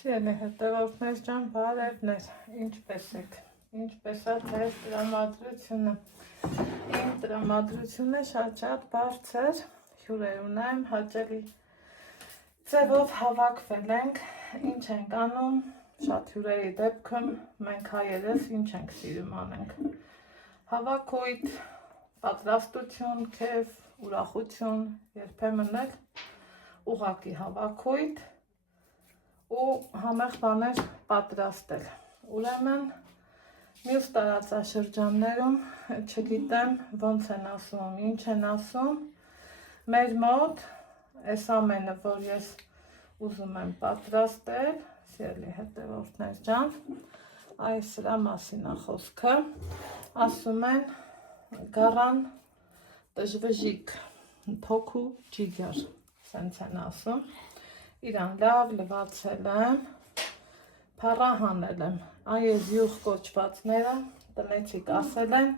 Սիրելի հետևորդներ ջան, բարևներ, ինչպես եք, ինչպես է ձեր տրամադրությունը, իմ տրամադրությունը շատ բարձր, հյուրեր ունեմ, հաճելի ձևով հավաքվել ենք, ինչ ենք անում, շատ հյուրերի դեպքում մենք հայերս ինչ ենք սիրում անենք, հավաքույթ, պատրաստություն, քեֆ, ուրախություն, երբեմն էլ ուղղակի հավաքույթ ու համեղ բաներ պատրաստել, ուրեմն մյուս տարածաշրջաններում չգիտեմ ոնց են ասում, ինչ են ասում, մեր մոտ այս ամենը, որ ես ուզում եմ պատրաստել, սիրելի հետևորդներ ջան, այս սրա մասին է խոսքը, ասում են գառան տժվժիկ, թոքու ջիգար, սենց են ասում, իրան լավ լվացել եմ, փառահանել եմ, այս յուղ կոչվածները տնեցիք ասել են,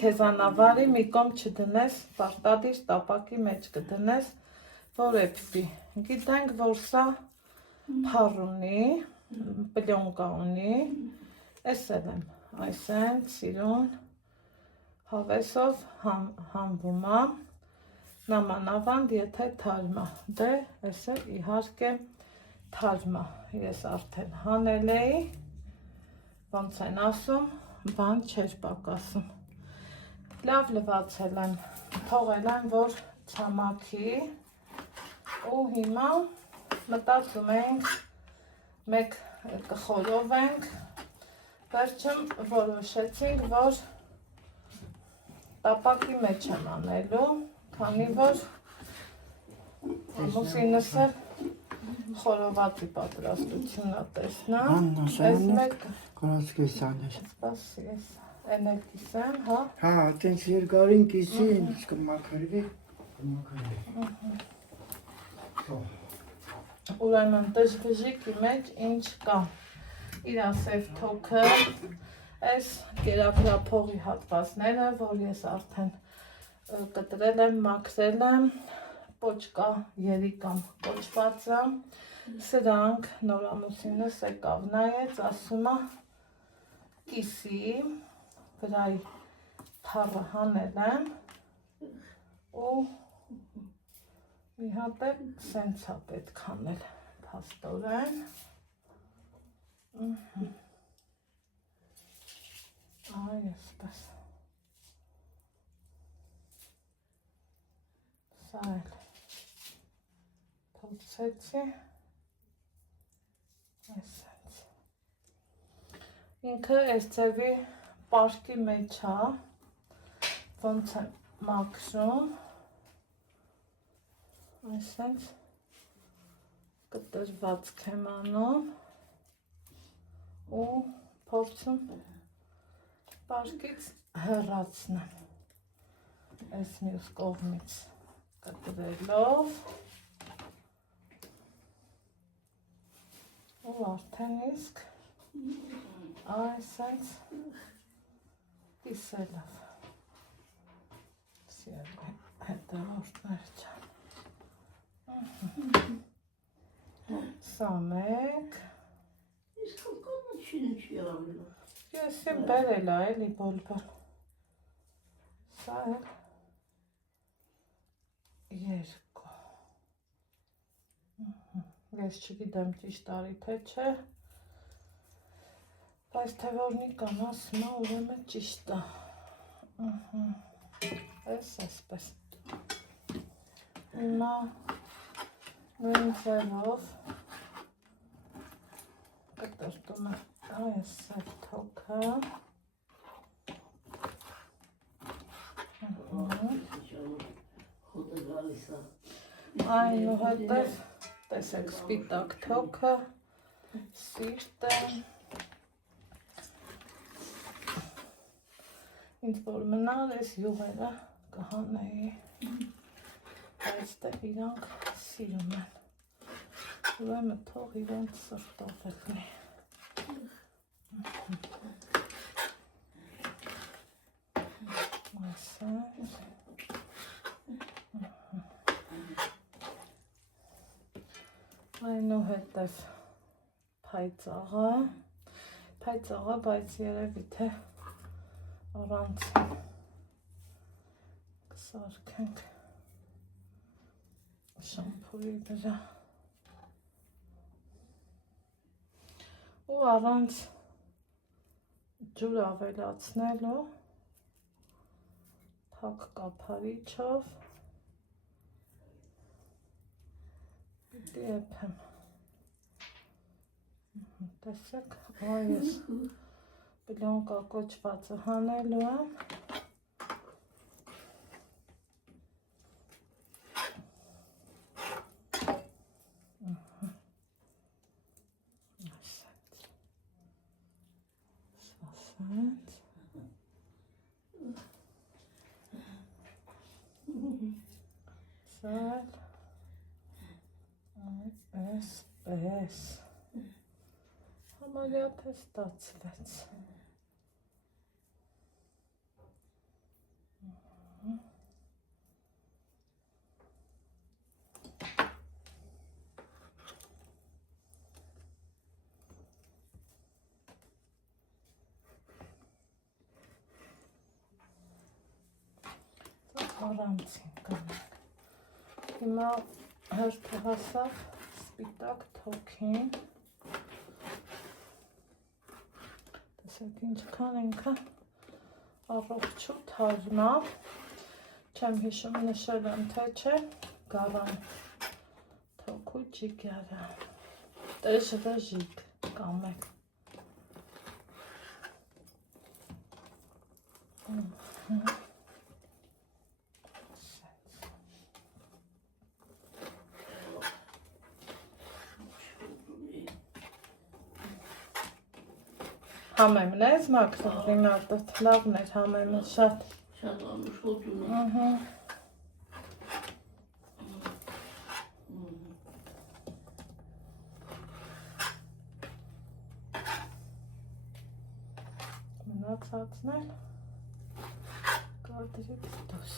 քեզանավարի մի կողմ չդնես, պարտադիր տապակի մեջ կդնես, որ էպպի, գիտենք, որ սա փառ ունի, պլյոնկա ունի, էսել եմ, այսեն, սիրուն, հավեսով համվում է, նամանավանդ եթե թարմա, դե էսել իհարկե թարմա, ես արդեն հանել էի, ոնց են ասում, բան չեր պակասում, լավ լվացել եմ, թողել եմ, որ չամաքի ու հիմա մտածում ենք, մեկ կխորովենք, վերջում որոշեցինք, որ տապակի մեջ եմ անելու, քանի որ ամուսինս էլ խորովածի պատրաստությունը տեսնա, այս մեկ կորացկեսան էր։ Սպասի, ես են էլ կիսեմ, հա։ Հա, տենց երկարին կիսին, կմաքրվի։ Ուրեմն տժվժիկի մեջ ինչ կա, իր ասև թոքը, այս կերակրափողի հատվածները, որ ես արդեն կտրել եմ, մաքրել եմ, պոչկա երիկամ կոչվածը, սրանք նոր ամուսինս եկավ նայեց, ասում է կիսի, վրայի թառը հանել եմ ու մի հատ էլ սենց է պետք անել, փաստորեն, այ այսպես, սա էլ փորձեցի, այսենց, ինքը այս ձևի պարկի մեջ է, ոնց եմ մաքրում, այսենց կտրվածք եմ անում ու փորձում պարկից հեռացնեմ, այս մյուս կողմից կտրելով ու արդեն իսկ այսենց կիսելով, սիրելի հետևորդներ ջան, սա մեկ, ես եմ բերել է էլի բոլբալ, սա էլ երկու, ես չգիտեմ ճիշտ արի թե չէ, բայց թե որնիկան ասում է ուրեմն ճիշտ է, այսպես, հիմա նույն ձևով կտրտում եմ այս թոքը, այնուհետև տեսեք սպիտակ թոքը, սիրտը, ինձ որ մնար ես յուղերը կհանեի, բայց դե իրանք սիրում են, ուրեմն թող իրենց սրտով եղնի, այսպես, Այնուհետև փայծաղը, բայց երևի թե առանց կսարքենք շամփուրի վրա ու առանց ջուր ավելացնելու թակ կափարիչով պիտի եփեմ։ Տեսեք, այս պլյոնկա կոչվածը հանելու եմ։ Այսպես համարյա թե ստացվեց։ Առանցին կանենք։ Հիմա հերթը հասավ սպիտակ թոքին։ Տեսեք ինչքան ինքը առողջ ու թարմ է։ Չեմ հիշում նշել եմ թե չէ գարան թոքու ջիգերը։ Տեժվեժիկ կամեք։ Համեմն ես մաքսում դիմարտըտ լավն էր համեմը շատ ամուշ հոտում է։ Մնացածն էլ կադրից դուս։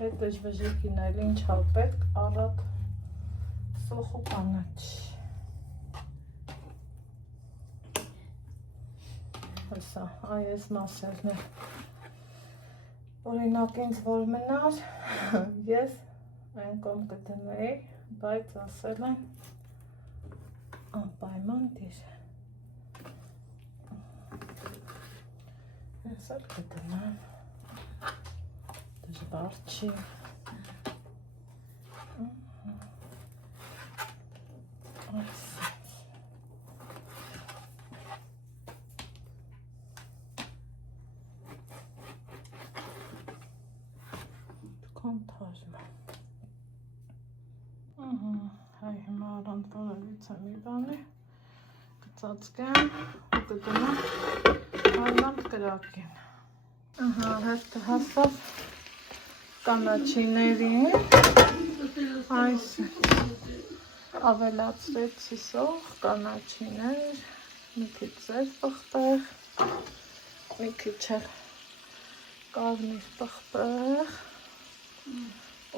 Այդ դժվեժիկին էլ ինչ հալ պետք առատ սոխու կանաչ։ Հեսա, այս մասերն է։ Օրինակ ինձ որ մնար, ես այն կոմ կդնեի, բայց ասել են անպայման դիր։ Ես էլ կդնեմ։ Դժվար չի։ Դուքան թարմ է։ Հայ հիմա առանց որևիցե մի բանի կծածկեմ ու կդնեմ հարմար կրակին։ Հերթը հասավ կանաչիներին, այս ավելացրեցի սող, կանաչիներ, մի քիչ ձեր պղպեղ, մի քիչ էլ կարմիր պղպեղ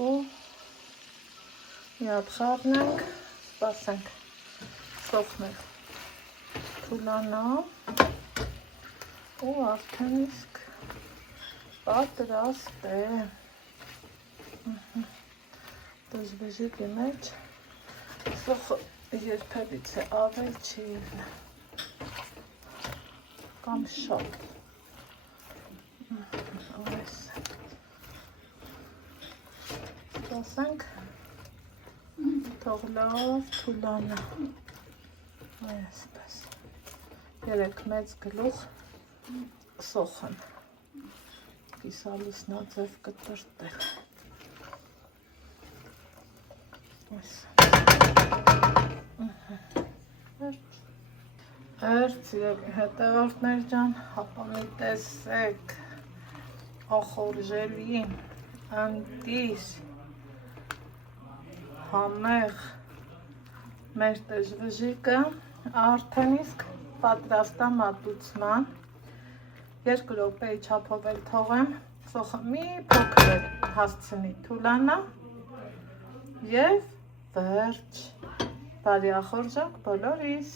ու մի հատ խառնենք, սպասենք սոխներ թուլանա ու արդեն իսկ պատրաստ է։ Դժվեժիկի մեջ սոխը երբևիցե ավել չի եղել կամ շատ։ Այս սպասենք թող լավ թուլանա։ Այսպես 3 մեծ գլուխ սոխ եմ կիսալուսնաձև կտրտել։ Հերց հետևորդներ ջան, հապա մի տեսեք ախորժելի, ընտիր, համեղ մեր դժվեժիկը արդեն իսկ պատրաստ է մատուցման։ 2 րոպեի չափով էլ թողեմ, ծոխը մի փոքր հասցնի թուլանա և վերջ, բարի ախորժակ բոլորիս։